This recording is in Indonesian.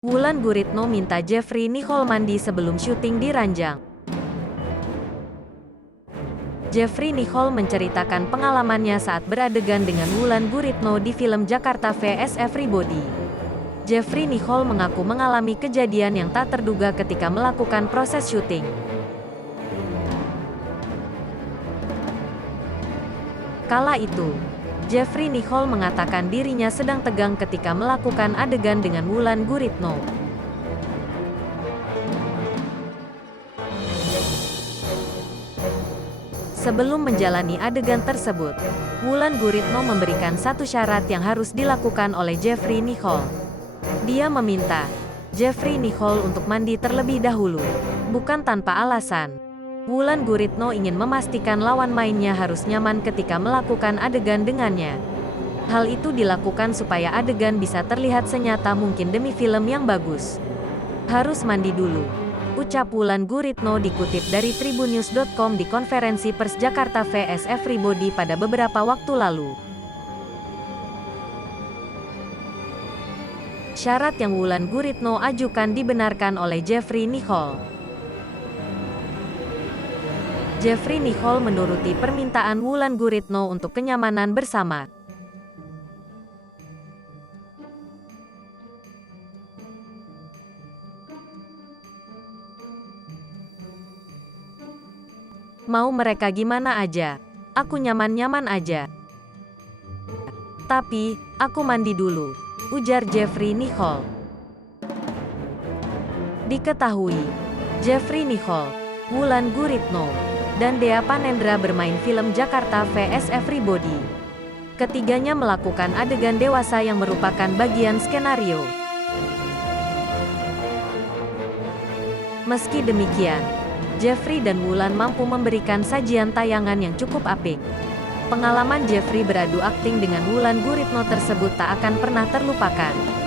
Wulan Guritno minta Jeffrey Nicole mandi sebelum syuting di ranjang. Jeffrey Nicole menceritakan pengalamannya saat beradegan dengan Wulan Guritno di film Jakarta vs Everybody. Jeffrey Nicole mengaku mengalami kejadian yang tak terduga ketika melakukan proses syuting. Kala itu, Jeffrey Nicole mengatakan dirinya sedang tegang ketika melakukan adegan dengan Wulan Guritno. Sebelum menjalani adegan tersebut, Wulan Guritno memberikan satu syarat yang harus dilakukan oleh Jeffrey Nicole. Dia meminta Jeffrey Nicole untuk mandi terlebih dahulu, bukan tanpa alasan. Wulan Guritno ingin memastikan lawan mainnya harus nyaman ketika melakukan adegan dengannya. Hal itu dilakukan supaya adegan bisa terlihat senyata mungkin demi film yang bagus. Harus mandi dulu, ucap Wulan Guritno dikutip dari tribunnews.com di konferensi pers Jakarta vs Everybody pada beberapa waktu lalu. Syarat yang Wulan Guritno ajukan dibenarkan oleh Jeffrey Nicole. Jeffrey Nicole menuruti permintaan Wulan Guritno untuk kenyamanan bersama. Mau mereka gimana aja, aku nyaman-nyaman aja. Tapi, aku mandi dulu, ujar Jeffrey Nicole. Diketahui, Jeffrey Nicole, Wulan Guritno, dan Dea Panendra bermain film Jakarta vs Everybody. Ketiganya melakukan adegan dewasa yang merupakan bagian skenario. Meski demikian, Jeffrey dan Wulan mampu memberikan sajian tayangan yang cukup apik. Pengalaman Jeffrey beradu akting dengan Wulan Guritno tersebut tak akan pernah terlupakan.